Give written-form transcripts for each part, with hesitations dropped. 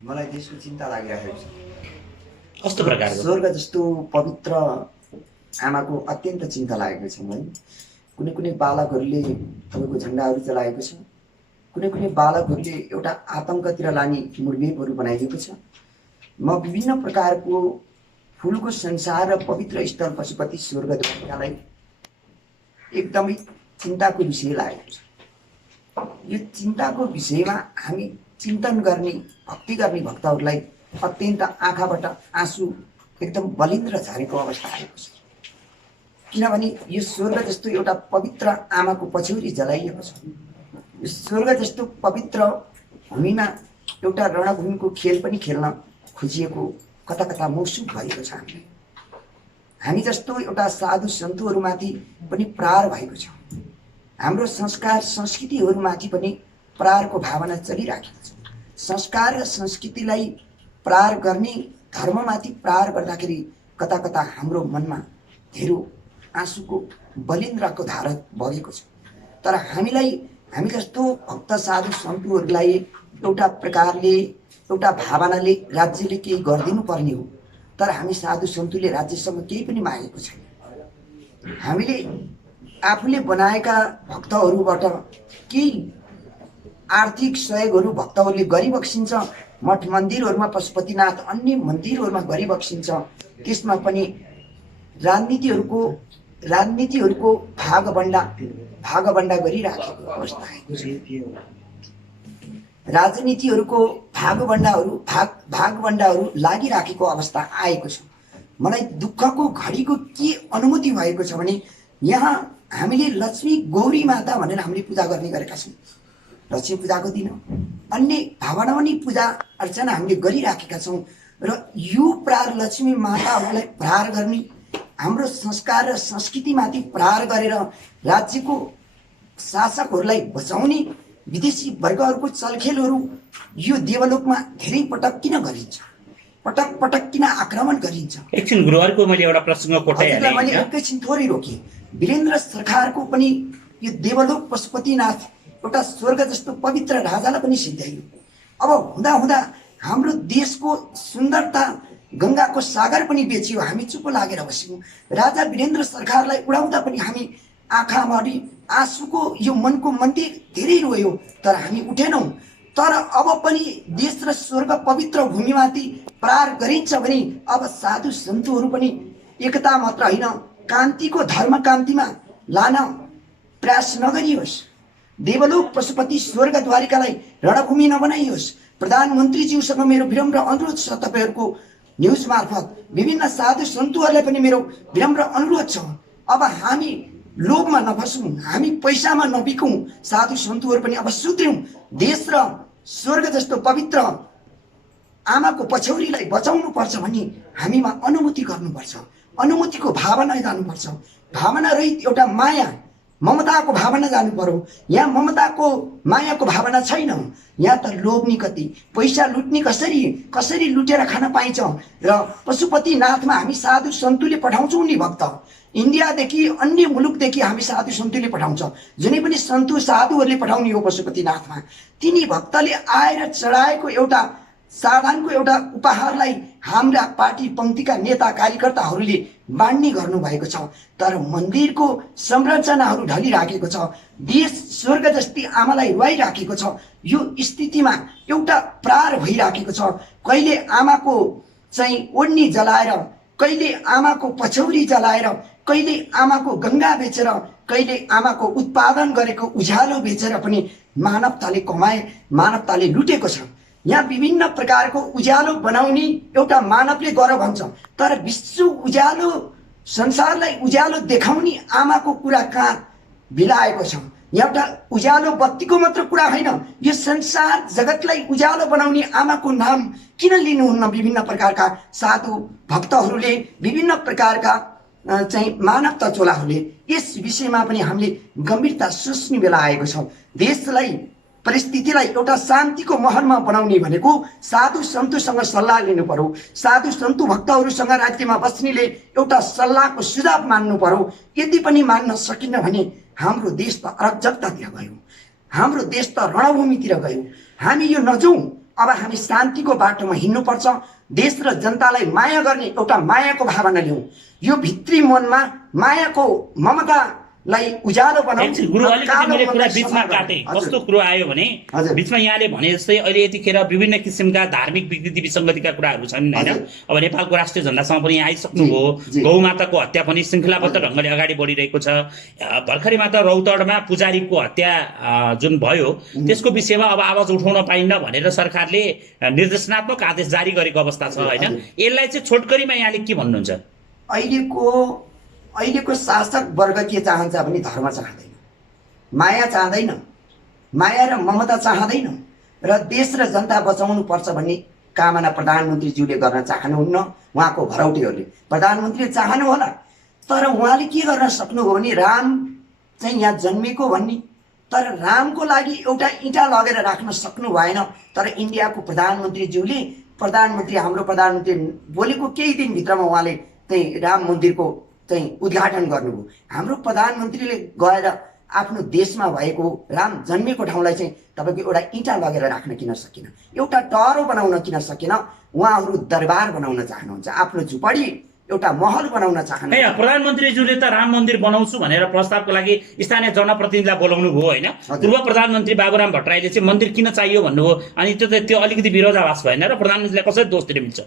मलाई त्यसको चिन्ता लागिरहेको छ। कस्तो प्रकारको? स्वर्ग जस्तो पवित्र आमाको अत्यन्त चिन्ता लागेको छ मलाई। कुनै कुनै बालकहरूले तपाईँको झन्डाहरू चलाएको छ, कुनै कुनै बालकहरूले एउटा आतङ्कतिर लाने मुडमेपहरू बनाइएको छ। म विभिन्न प्रकारको फुलको संसार र पवित्र स्थल पशुपति स्वर्गद्वारकालाई एकदमै चिन्ताको विषय लागेको छ। यो चिन्ताको विषयमा हामी चिन्तन गर्ने, भक्ति गर्ने भक्तहरूलाई अत्यन्त आँखाबाट आँसु एकदम बलिन्द्र झरेको अवस्था आएको छ। किनभने यो स्वर्ग जस्तो एउटा पवित्र आमाको पछ्यौरी जलाइएको छ। यो स्वर्ग जस्तो पवित्र भूमिमा एउटा रणभूमिको खेल पनि खेल्न खोजिएको कता कता मौसुक भएको छ। हामी जस्तो एउटा साधु सन्तुहरूमाथि पनि प्रहार भएको छ। हाम्रो संस्कार संस्कृतिहरूमाथि पनि प्रहारको भावना चलिराखेको छ। संस्कार र संस्कृतिलाई प्रहार गर्ने, धर्ममाथि प्रहार गर्दाखेरि कता कता हाम्रो मनमा धेरै आँसुको बलिन्द्रको धारा बगेको छ। तर हामी जस्तो भक्त साधु सन्तुहरूलाई एउटा प्रकारले, एउटा भावनाले राज्यले केही गरिदिनु पर्ने हो। तर हामी साधु सन्तुले राज्यसँग केही पनि मागेको छैन। हामीले आफूले बनाएका भक्तहरूबाट केही आर्थिक सहयोगहरू भक्तहरूले गरिबक्सिन्छ। मठ मन्दिरहरूमा, पशुपतिनाथ अन्य मन्दिरहरूमा गरिबक्सिन्छ। त्यसमा पनि राजनीतिहरूको भागबण्डा गरिराखेको अवस्था आएको छ। राजनीतिहरूको भागबण्डाहरू लागिराखेको अवस्था आएको छ। मलाई दुःखको घडीको के अनुभूति भएको छ भने यहाँ हामीले लक्ष्मी गौरी माता भनेर हामीले पूजा गर्ने गरेका छौँ। लक्ष्मी पूजाको दिन अन्य भावनावनी पूजा अर्चना हामीले गरिराखेका छौँ र यो प्रहार लक्ष्मी माताहरूलाई प्रहार गर्ने, हाम्रो संस्कार र संस्कृतिमाथि प्रहार गरेर राज्यको शासकहरूलाई बचाउने विदेशी वर्गहरूको चलखेलहरू यो देवलोकमा धेरै पटक किन गरिन्छ? पटक पटक किन आक्रमण गरिन्छ? एकछिन गुरुवारको मैले एउटा प्रसङ्ग कोटाइहालेँ। मैले एकैछिन थोरै रोकेँ। वीरेन्द्र सरकारको पनि यो देवलोक पशुपतिनाथ एउटा स्वर्ग जस्तो पवित्र राजालाई पनि सिद्ध्याइयो। अब हुँदा हुँदा हाम्रो देशको सुन्दरता गङ्गाको सागर पनि बेचियो। हामी चुप लागेर बस्यौँ। राजा वीरेन्द्र सरकारलाई उडाउँदा पनि हामी आँखाभरि आँसुको यो मनको मन्दिर धेरै रोयो, तर हामी उठेनौँ। तर अब पनि देश र स्वर्ग पवित्र भूमिमाथि प्रहार गरिन्छ भने अब साधु सन्तुहरू पनि एकता मात्र होइन, कान्तिको धर्म कान्तिमा लान प्रयास नगरियोस्। देवलोक पशुपति स्वर्गद्वारिकालाई रणभूमि नबनाइयोस्। प्रधानमन्त्रीज्यूसँग मेरो विनम्र अनुरोध छ। तपाईँहरूको न्युज मार्फत विभिन्न साधु सन्तुहरूलाई पनि मेरो विनम्र अनुरोध छ। अब हामी लोभमा नफसौँ, हामी पैसामा नबिकौँ। साधु सन्तुहरू पनि अब सुध्रियौँ। देश र स्वर्ग जस्तो पवित्र आमाको पछ्यौरीलाई बचाउनु पर्छ भने हामीमा अनुभूति गर्नुपर्छ। अनुभूतिको भावना जानुपर्छ। भावना रहित एउटा माया, ममताको भावना जानु पर्यो। यहाँ ममताको, मायाको भावना छैन। यहाँ त लोभनी कति, पैसा लुट्ने कसरी लुटेर खान पाइन्छ। र पशुपतिनाथमा हामी साधु सन्तुले पठाउँछौँ नि भक्त। इन्डियादेखि अन्य मुलुकदेखि हामी साधु सन्तुले पठाउँछ। जुनै पनि सन्तु साधुहरूले पठाउने हो पशुपतिनाथमा। तिनी भक्तले आएर चढाएको एउटा साधनको एउटा उपहारलाई हाम्रा पार्टी पङ्क्तिका नेता कार्यकर्ताहरूले बाँड्ने गर्नुभएको छ। तर मन्दिरको संरचनाहरू ढलिराखेको छ। देश स्वर्ग जस्तै आमालाई रुवाइराखेको छ। यो स्थितिमा एउटा प्रहार भइराखेको छ। कहिले आमाको चाहिँ ओढनी जलाएर, कहिले आमाको पछ्यौरी जलाएर, कहिले आमाको गङ्गा बेचेर, कहिले आमाको उत्पादन गरेको उज्यालो बेचेर पनि मानवताले कमाए, मानवताले लुटेको छ। यहाँ विभिन्न प्रकारको उज्यालो बनाउने एउटा मानवले गर भन्छ, तर विश्व उज्यालो, संसारलाई उज्यालो देखाउने आमाको कुरा कहाँ बिलाएको छ? एउटा उज्यालो बत्तीको मात्र कुरा होइन, यो संसार जगतलाई उज्यालो बनाउने आमाको नाम किन लिनुहुन्न? विभिन्न प्रकारका साधु भक्तहरूले, विभिन्न प्रकारका चाहिँ मानवता चोलाहरूले यस विषयमा पनि हामीले गम्भीरता सोच्ने बेला आएको छ। देशलाई, परिस्थितिलाई एउटा शान्तिको महलमा बनाउने भनेको साधु सन्तुसँग सल्लाह लिनु पर्यो। साधु सन्तु भक्तहरूसँग राज्यमा बस्नेले एउटा सल्लाहको सुझाव मान्नु पर्यो। यदि पनि मान्न सकिन्न भने हाम्रो देश त अराजकतातिर गयो, हाम्रो देश त रणभूमितिर गयो। हामी यो नजाउँ। अब हामी शान्तिको बाटोमा हिँड्नुपर्छ। देश र जनतालाई माया गर्ने एउटा मायाको भावना ल्याउँ। यो भित्री मनमा मायाको ममतालाई उज्यालो बनाउँ। गुरु अलिकति मैले कुरा बिचमा काटे। कस्तो कुरो आयो भने बिचमा यहाँले भने जस्तै अहिले यतिखेर विभिन्न किसिमका धार्मिक विकृति विसङ्गतिका कुराहरू छन् हैन। अब नेपालको राष्ट्रिय झण्डासम्म पनि आइसक्नुभयो। गौमाताको हत्या पनि श्रृङ्खलाबद्ध ढङ्गले अगाडि बढिरहेको छ। भर्खरै मात्र रौतडमा पुजारीको हत्या जुन भयो त्यसको विषयमा अब आवाज उठाउन पाइन्न भनेर सरकारले निर्देशनात्मक आदेश जारी गरेको अवस्था छ हैन। यसलाई चाहिँ छोटकरीमा यहाँले के भन्नुहुन्छ? अहिलेको शासक वर्ग के चाहन्छ भने धर्म चाहँदैन, माया चाहँदैन, माया र ममता चाहँदैन र देश र जनता बचाउनु पर्छ भन्ने कामना प्रधानमन्त्रीज्यूले गर्न चाहनुहुन्न। उहाँको घरौटीहरूले प्रधानमन्त्रीले चाहनु होला, तर उहाँले के गर्न सक्नुभयो भने राम चाहिँ यहाँ जन्मेको भन्ने, तर रामको लागि एउटा इँटा लगेर राख्न सक्नु भएन। तर इन्डियाको प्रधानमन्त्रीज्यूले हाम्रो प्रधानमन्त्री बोलेको केही दिनभित्रमा उहाँले चाहिँ राम मन्दिरको चाहिँ उद्घाटन गर्नुभयो। हाम्रो प्रधानमन्त्रीले गएर आफ्नो देशमा भएको राम जन्मेको ठाउँलाई चाहिँ तपाईँको एउटा इँटा लगेर राख्न किन सकिन, एउटा टहरो बनाउन किन सकिन? उहाँहरू दरबार बनाउन चाहनुहुन्छ, आफ्नो झुपडी एउटा महल बनाउन चाहनुहुन्छ। प्रधानमन्त्रीज्यूले त राम मन्दिर बनाउँछु भनेर प्रस्तावको लागि स्थानीय जनप्रतिनिधिलाई बोलाउनु भयो होइन। पूर्व प्रधानमन्त्री बाबुराम भट्टराईले चाहिँ मन्दिर किन चाहियो भन्नुभयो, अनि त्यो अलिकति विरोधाभास भएन र प्रधानमन्त्रीलाई कसरी दोष दिन मिल्छ?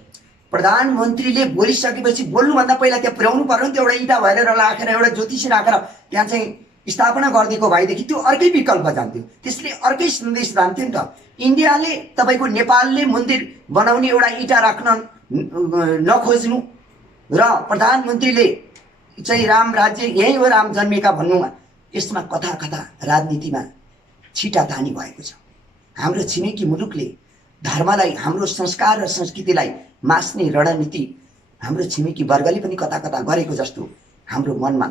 प्रधानमन्त्रीले बोलिसकेपछि बोल्नुभन्दा पहिला त्यहाँ पुर्याउनु पर्यो नि। त्यो एउटा इँटा भएर राखेर एउटा ज्योतिषी राखेर त्यहाँ चाहिँ स्थापना गरिदिएको भएदेखि त्यो अर्कै विकल्प जान्थ्यो, त्यसले अर्कै सन्देश जान्थ्यो नि त। इन्डियाले तपाईँको नेपालले मन्दिर बनाउने एउटा इँटा राख्न नखोज्नु र प्रधानमन्त्रीले चाहिँ राम राज्य यहीँ हो राम जन्मेका भन्नुमा, यसमा कथा कथा राजनीतिमा छिटातानी भएको छ। हाम्रो छिमेकी मुलुकले धर्मलाई, हाम्रो संस्कार र संस्कृतिलाई मास्ने रणनीति हाम्रो छिमेकी वर्गले पनि कता कता गरेको जस्तो हाम्रो मनमा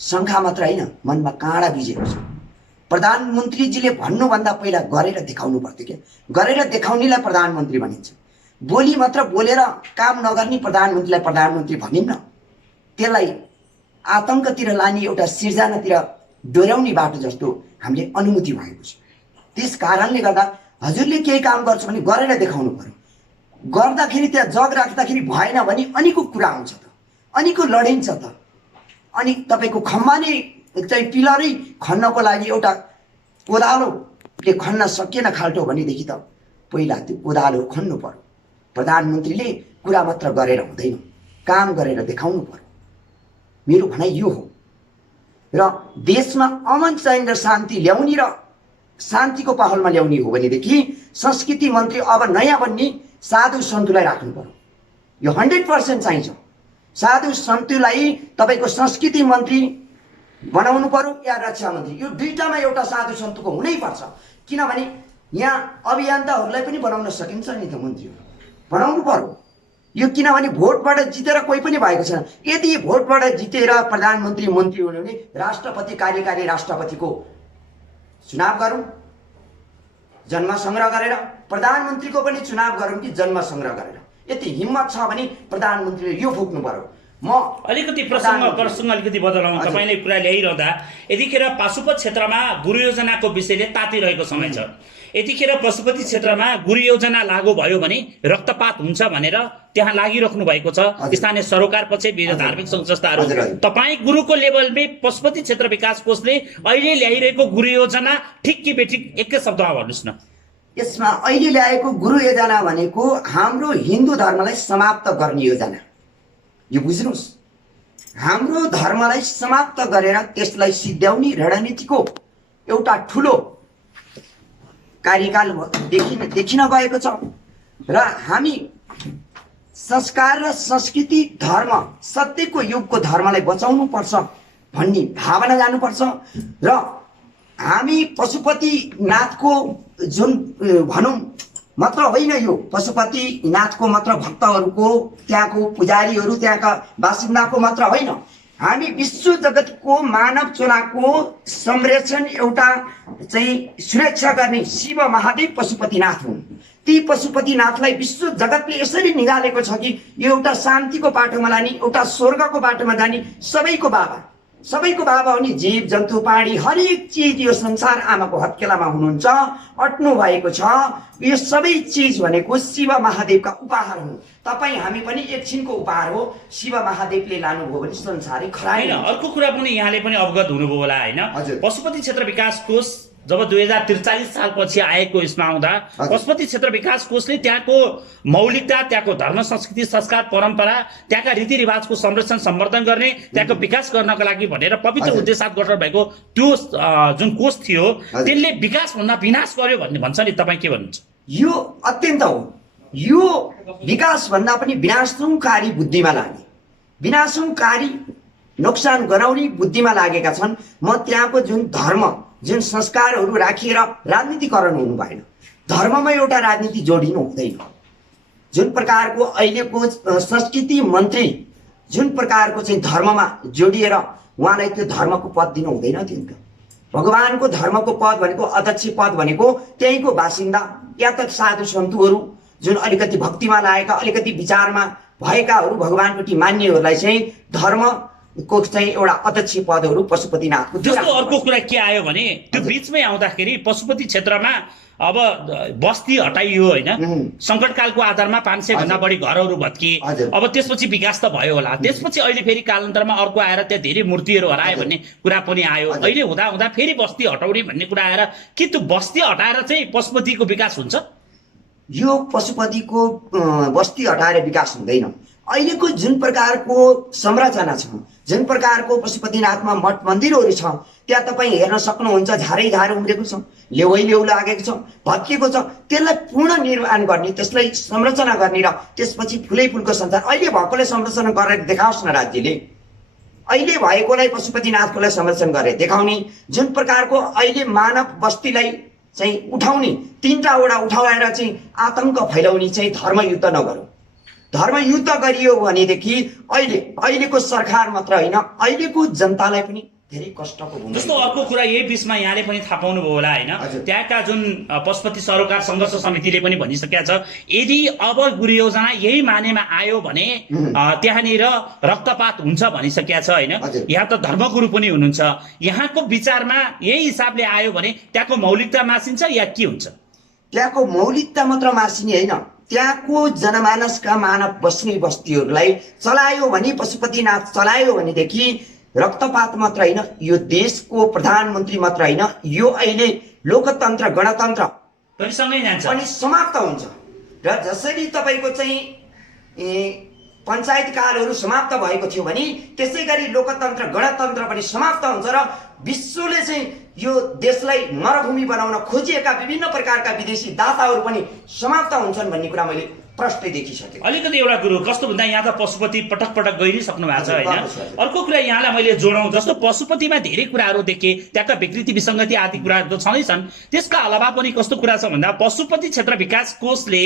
शङ्का मात्र होइन, मनमा काँडा बिजेको छ। प्रधानमन्त्रीजीले भन्नुभन्दा पहिला गरेर देखाउनु पर्थ्यो क्या। गरेर देखाउनेलाई प्रधानमन्त्री भनिन्छ। बोली मात्र बोलेर काम नगर्ने प्रधानमन्त्रीलाई प्रधानमन्त्री भनिन्न। त्यसलाई आतङ्कतिर लाने एउटा सिर्जनातिर डोर्याउने बाटो जस्तो हामीले अनुमति भएको छ। त्यस कारणले गर्दा हजुरले केही काम गर्छ भने गरेर देखाउनु पर्यो। गर्दाखेरि त्यहाँ जग राख्दाखेरि भएन भने अनिको कुरा आउँछ त, अनिको लडिन्छ त। अनि तपाईँको खम्बा नै चाहिँ पिलरै खन्नको लागि एउटा कोदालोले खन्न सकिएन खाल्टो भनेदेखि त पहिला त्यो कोदालो खन्नु पर्यो। प्रधानमन्त्रीले कुरा मात्र गरेर हुँदैन, काम गरेर देखाउनु पर्यो। मेरो भनाइ यो हो। र देशमा अमन चैन र शान्ति ल्याउने र शान्तिको पहलमा ल्याउने हो भनेदेखि संस्कृति मन्त्री अब नयाँ बन्ने साधु सन्तुलाई राख्नु पर्यो। यो 100% चाहिन्छ। साधु सन्तुलाई तपाईँको संस्कृति मन्त्री बनाउनु पर्यो या रक्षा मन्त्री, यो दुईटामा एउटा साधु सन्तुको हुनैपर्छ। किनभने यहाँ अभियन्ताहरूलाई पनि बनाउन सकिन्छ नि त, मन्त्रीहरू बनाउनु पर्यो। यो किनभने भोटबाट जितेर कोही पनि भएको छैन। यदि भोटबाट जितेर प्रधानमन्त्री मन्त्री हुनु भने राष्ट्रपति कार्यकारी राष्ट्रपतिको चुनाव गरौँ जन्म सङ्ग्रह गरेर, प्रधानमन्त्रीको पनि चुनाव गरौँ कि जन्म सङ्ग्रह गरेर। यति हिम्मत छ भने प्रधानमन्त्रीले यो फुक्नु पर्यो। म अलिकति प्रसङ्ग अलिकति बदलाउँ। तपाईँले कुरा ल्याइरहँदा यतिखेर पाशुपत क्षेत्रमा गुरु योजनाको विषयले तातिरहेको समय छ। यतिखेर पशुपति क्षेत्रमा गुरु योजना लागू भयो भने रक्तपात हुन्छ भनेर त्यहाँ लागिराख्नु भएको छ स्थानीय सरोकार पछि विभिन्न धार्मिक सङ्घ संस्थाहरू। तपाईँ गुरुको लेभलमै पशुपति क्षेत्र विकास कोषले अहिले ल्याइरहेको गुरु योजना ठिक कि बेठिक एकै शब्दमा भन्नुहोस् न। यसमा अहिले ल्याएको गुरु योजना भनेको हाम्रो हिन्दू धर्मलाई समाप्त गर्ने योजना। यो बुझ्नुहोस्, हाम्रो धर्मलाई समाप्त गरेर त्यसलाई सिद्ध्याउने रणनीतिको एउटा ठुलो कार्यकाल देखिन गएको छ। र हामी संस्कार र संस्कृति धर्म सत्यको युगको धर्मलाई बचाउनु पर्छ भन्ने भावना जानुपर्छ। र हामी पशुपतिनाथको जुन भनौँ मात्र होइन, यो पशुपतिनाथको मात्र भक्तहरूको, त्यहाँको पुजारीहरू, त्यहाँका बासिन्दाको मात्र होइन, हामी विश्व जगतको मानव चोलाको संरक्षण एउटा चाहिँ सुरक्षा गर्ने शिव महादेव पशुपतिनाथ हुन्। ती पशुपतिनाथलाई विश्व जगतले यसरी निगालेको छ कि यो एउटा शान्तिको बाटोमा लाने, एउटा स्वर्गको बाटोमा जाने सबैको बाबा, सबैको बाबा हो नि। जीव जन्तु प्राणी हरेक चिज यो संसार आमाको हत्केलामा हुनुहुन्छ, अट्नु भएको छ। यो सबै चिज भनेको शिव महादेवका उपहार हुन्। तपाईँ हामी पनि एकछिनको उपहार हो। शिव महादेवले लानुभयो भने संसारै खरायो। होइन, अर्को कुरा पनि यहाँले पनि अवगत हुनुभयो होला होइन, पशुपति क्षेत्र विकास कोष जब 2043 सालपछि आएको यसमा आउँदा पशुपति क्षेत्र विकास कोषले त्यहाँको मौलिकता, त्यहाँको धर्म संस्कृति संस्कार परम्परा, त्यहाँका रीतिरिवाजको संरक्षण सम्वर्धन गर्ने, त्यहाँको विकास गर्नको लागि भनेर पवित्र उद्देश्यसाथ गठन भएको त्यो जुन कोष थियो त्यसले विकास भन्दा विनाश गर्यो भन्ने भन्छ नि, तपाईँ के भन्नुहुन्छ? यो अत्यन्त हो। यो विकास भन्दा पनि विनाशकारी बुद्धिमा लागे, विनाशकारी नोक्सान गराउने बुद्धिमा लागेका छन्। म त्यहाँको जुन धर्म जुन संस्कारहरू राखिएर राजनीतिकरण हुनु भएन। धर्ममा एउटा राजनीति जोडिनु हुँदैन। जुन प्रकारको अहिलेको संस्कृति मन्त्री जुन प्रकारको चाहिँ धर्ममा जोडिएर उहाँलाई त्यो धर्मको पद दिनु हुँदैन। त्यो भगवानको धर्मको पद भनेको अध्यक्ष पद भनेको त्यहीँको बासिन्दा या त साधु सन्तुहरू जुन अलिकति भक्तिमा लागेका, अलिकति विचारमा भएकाहरू, भगवानप्रति मान्नेहरूलाई चाहिँ धर्म को चाहिँ एउटा अध्यक्ष पदहरू पशुपतिनाथको। जस्तो अर्को कुरा के आयो भने त्यो बीचमै आउँदाखेरि पशुपति क्षेत्रमा अब बस्ती हटाइयो होइन, सङ्कटकालको आधारमा 500 भन्दा बढी घरहरू भत्किए। अब त्यसपछि विकास त भयो होला, त्यसपछि अहिले फेरि कालान्तरमा अर्को आएर त्यहाँ धेरै मूर्तिहरू हरायो भन्ने कुरा पनि आयो। अहिले हुँदा हुँदा फेरि बस्ती हटाउने भन्ने कुरा आएर के त्यो बस्ती हटाएर चाहिँ पशुपतिको विकास हुन्छ? यो पशुपतिको बस्ती हटाएर विकास हुँदैन। अहिलेको जुन प्रकारको संरचना छ, जुन प्रकारको पशुपतिनाथमा मठ मन्दिरहरू छ, त्यहाँ तपाईँ हेर्न सक्नुहुन्छ झारै झार उम्रेको छ, लेउै लेउ लागेको छ, भत्किएको छ। त्यसलाई पूर्ण निर्माण गर्ने, त्यसलाई संरचना गर्ने र त्यसपछि फुलै फुलको संसार अहिले भएकोलाई संरक्षण गरेर देखाओस् न राज्यले। अहिले भएकोलाई पशुपतिनाथकोलाई संरक्षण गरेर देखाउने, जुन प्रकारको अहिले मानव बस्तीलाई चाहिँ उठाउने, 3टा वडा उठाएर चाहिँ आतंक फैलाउने चाहिँ धर्मयुद्ध नगरौँ। धर्मयुद्ध गरियो भनेदेखि अहिलेको सरकार मात्र होइन, अहिलेको जनतालाई पनि धेरै कष्टको हुन्छ। जस्तो अर्को कुरा यही बिचमा यहाँले पनि थाहा पाउनुभयो होला होइन, त्यहाँका जुन पशुपति सरोकार संघर्ष समितिले पनि भनिसकेका छ, यदि अब गुरुयोजना यही मानेमा आयो भने त्यहाँनिर रक्तपात हुन्छ भनिसकेका छ होइन। यहाँ त धर्मगुरु पनि हुनुहुन्छ, यहाँको विचारमा यही हिसाबले आयो भने त्यहाँको मौलिकता मासिन्छ या के हुन्छ? त्यहाँको मौलिकता मात्र मासिने होइन, त्यहाँको जनमानसका मानव बस्ने बस्तीहरूलाई चलायो भने, पशुपतिनाथ चलायो भनेदेखि रक्तपात मात्र होइन, यो देशको प्रधानमन्त्री मात्र होइन, यो अहिले लोकतन्त्र गणतन्त्र पनि समाप्त हुन्छ। र जसरी तपाईँको चाहिँ पञ्चायत कालहरू समाप्त भएको थियो भने त्यसै गरी लोकतन्त्र गणतन्त्र पनि समाप्त हुन्छ र विश्वले चाहिँ यो देशलाई मरुभूमि बनाउन खोजिएका विभिन्न प्रकारका विदेशी दाताहरू पनि समाप्त हुन्छन् भन्ने कुरा मैले प्रश्न देखिसकेँ। अलिकति एउटा कुरो कस्तो भन्दा यहाँ त पशुपति पटक पटक गइसक्नु भएको छ होइन। अर्को कुरा यहाँलाई मैले जोडौँ, जस्तो पशुपतिमा धेरै कुराहरू देखेँ, त्यहाँका विकृति विसङ्गति आदि कुराहरू त छँदैछन्। त्यसका अलावा पनि कस्तो कुरा छ भन्दा पशुपति क्षेत्र विकास कोषले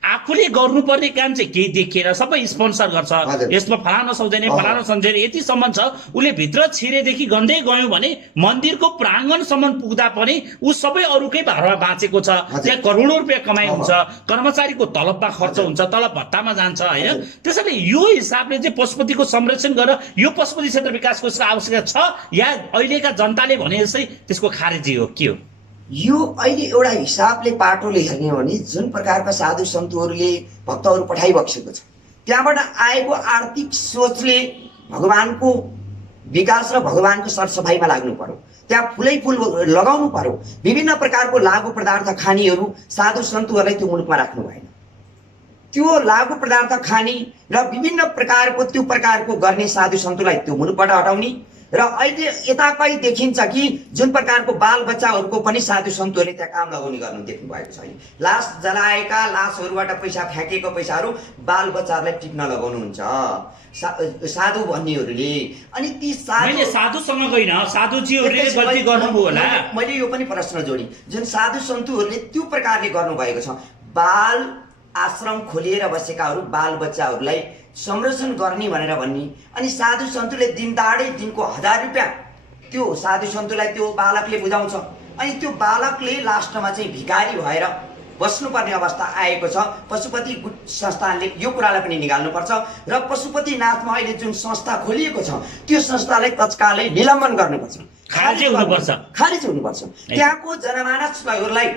आफूले गर्नुपर्ने काम चाहिँ केही देखेर सबै स्पोन्सर गर्छ, यसमा फलानो सौजन्य फलानो सञ्जय यतिसम्म छ, उसले भित्र छिरेदेखि गन्दै गयौँ भने मन्दिरको प्राङ्गणसम्म पुग्दा पनि ऊ सबै अरूकै भारमा बाँचेको छ। त्यहाँ करोडौँ रुपियाँ कमाइ हुन्छ, कर्मचारीको तलबमा खर्च हुन्छ, तलब भत्तामा जान्छ होइन। त्यसैले यो हिसाबले चाहिँ पशुपतिको संरक्षण गरेर यो पशुपति क्षेत्र विकास कोषको आवश्यकता छ या अहिलेका जनताले भने जस्तै त्यसको खारेजी हो, के हो? यो अहिले एउटा हिसाबले पाटोले हेर्ने हो भने जुन प्रकारका साधु सन्तुहरूले भक्तहरू पठाइबक्सेको छ, त्यहाँबाट आएको आर्थिक सोचले भगवानको विकास र भगवानको सरसफाइमा लाग्नु पर्यो। त्यहाँ फुलै फुल लगाउनु पर्यो। विभिन्न प्रकारको लागु पदार्थ खानेहरू साधु सन्तुहरूलाई त्यो मुलुकमा राख्नु भएन। त्यो लागु पदार्थ खाने र विभिन्न प्रकारको त्यो प्रकारको गर्ने साधु सन्तुलाई त्यो मुलुकबाट हटाउने र अहिले यताकै देखिन्छ कि जुन प्रकारको बाल बच्चाहरूको पनि साधु सन्तुहरूले त्यहाँ काम लगाउने गर्नु देख्नु भएको छैन। लास जलाएका लासहरूबाट पैसा फ्याँकेको पैसाहरू बाल बच्चाहरूलाई टिप्न लगाउनुहुन्छ साधु भन्नेहरूले। अनि ती साधुसँग गइन साधुजीहरूले गल्ती गर्नुभयो होला। मैले यो पनि प्रश्न जोडेँ, जुन साधु सन्तुहरूले त्यो प्रकारले गर्नुभएको छ, बाल आश्रम खोलिएर बसेकाहरू बाल बच्चाहरूलाई संरक्षण गर्ने भनेर भन्ने, अनि साधु सन्तुले दिनदाडै दिनको 1000 रुपियाँ त्यो साधु सन्तुलाई त्यो बालकले बुझाउँछ, अनि त्यो बालकले लास्टमा चाहिँ भिखारी भएर बस्नुपर्ने अवस्था आएको छ। पशुपति गुट संस्थानले यो कुरालाई पनि निकाल्नुपर्छ र पशुपतिनाथमा अहिले जुन संस्था खोलिएको छ त्यो संस्थालाई तत्कालै निलम्बन गर्नुपर्छ, खारिज हुनुपर्छ। खारिज हुनुपर्छ। त्यहाँको जनमानसहरूलाई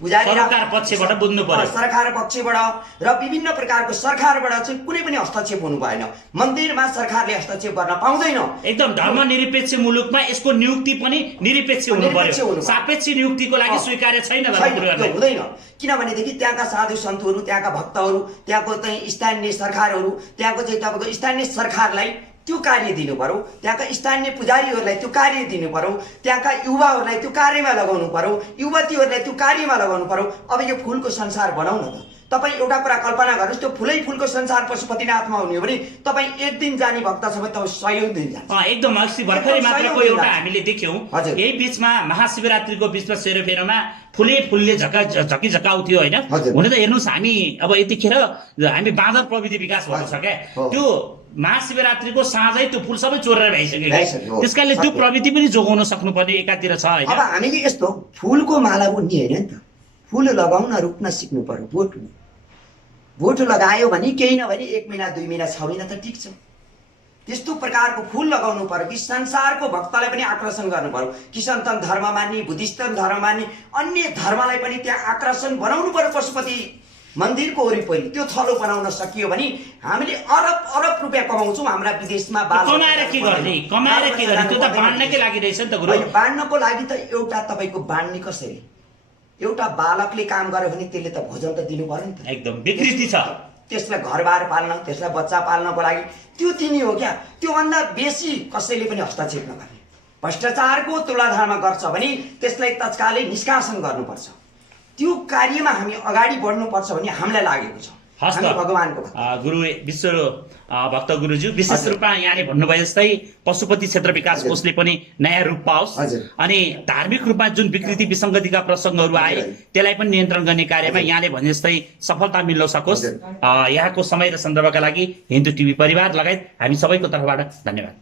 पुजारी सरकार पक्षबाट बुझ्नु पर्यो। सरकार पक्षबाट र विभिन्न प्रकारको सरकारबाट चाहिँ कुनै पनि हस्तक्षेप हुनु भएन। मन्दिरमा सरकारले हस्तक्षेप गर्न पाउँदैन। एकदम धर्मनिरपेक्ष मुलुकमा यसको नियुक्ति पनि निरपेक्ष हुनु पर्यो। सापेक्ष नियुक्तिको लागि स्वीकार्य छैन हुँदैन। किनभनेदेखि त्यहाँका साधु सन्तहरू, त्यहाँका भक्तहरू, त्यहाँको चाहिँ स्थानीय सरकारहरू, त्यहाँको चाहिँ तपाईँको स्थानीय सरकारलाई त्यो कार्य दिनु पर्यो, त्यहाँका स्थानीय पुजारीहरूलाई त्यो कार्य दिनु पर्यो, त्यहाँका युवाहरूलाई त्यो कार्यमा लगाउनु पर्यो, युवतीहरूलाई त्यो कार्यमा लगाउनु पर्यो। अब यो फुलको संसार बनाउन त तपाईँ एउटा कुरा कल्पना गर्नुहोस्, त्यो फुलै फुलको संसार पशुपतिनाथमा हुने हो भने तपाईँ एक दिन जाने भक्त छ भने तपाईँ 100 दिन जान्छ। एकदम अस्ति भर्खरै मात्रको एउटा हामीले देख्यौँ, यही बीचमा महाशिवरात्रिको बीचमा सेरोफेरोमा फुलले झकी झकाउँथ्यो होइन। हुन त हेर्नुहोस्, हामी अब यतिखेर हामी बाँदर प्रविधि विकास भएको छ क्या, त्यो महाशिवरात्रिको साँझै त्यो फुल सबै चोरेर भइसक्यो। त्यस कारणले त्यो प्रविधि पनि जोगाउन सक्नुपर्ने एकातिर छ होइन। अब हामीले यस्तो फुलको माला बुन्ने होइन नि त, फुल लगाउन रोप्न सिक्नु पर्यो। बोट लगायो भने केही नभने 1 महिना 2 महिना 6 महिना त ठिक छ। त्यस्तो प्रकारको फुल लगाउनु पर्यो कि संसारको भक्तलाई पनि आकर्षण गर्नु पर्यो। कि सनातन धर्म मान्ने, बुद्धिस्ट धर्म मान्ने, अन्य धर्मलाई पनि त्यहाँ आकर्षण बनाउनु पर्यो। पशुपति मन्दिरको वरिपरि त्यो थलो बनाउन सकियो भने हामीले अरब रुपियाँ कमाउँछौँ। हाम्रा विदेशमा कमाएर के गर्ने त्यो त बाँड्नकै लागि रहेछ नि त गुरु। बाँड्नको लागि त एउटा तपाईँको बाँड्ने कसरी, एउटा बालकले काम गर्यो भने त्यसले त भोजन त दिनु पर्यो नि त। एकदम विकृति छ। त्यसलाई घरबार पाल्न, त्यसलाई बच्चा पाल्नको लागि त्यो तिनी हो क्या। त्योभन्दा बेसी कसैले पनि हस्तक्षेप नगर्ने। भ्रष्टाचारको तुलाधारमा गर्छ भने त्यसलाई तत्कालै निष्कासन गर्नुपर्छ। त्यो कार्यमा हामी अगाडि बढ्नुपर्छ भन्ने हामीलाई लागेको छ। भगवानको गुरु विश्व भक्त गुरुज्यू, विशेष रूपमा यहाँले भन्नुभयो जस्तै पशुपति क्षेत्र विकास कोषले पनि नयाँ रूप पाओस् अनि धार्मिक रूपमा जुन विकृति विसङ्गतिका प्रसङ्गहरू आए त्यसलाई पनि नियन्त्रण गर्ने कार्यमा यहाँले भने जस्तै सफलता मिल्न सकोस्। यहाँको समय र सन्दर्भका लागि हिन्दू टिभी परिवार लगायत हामी सबैको तर्फबाट धन्यवाद।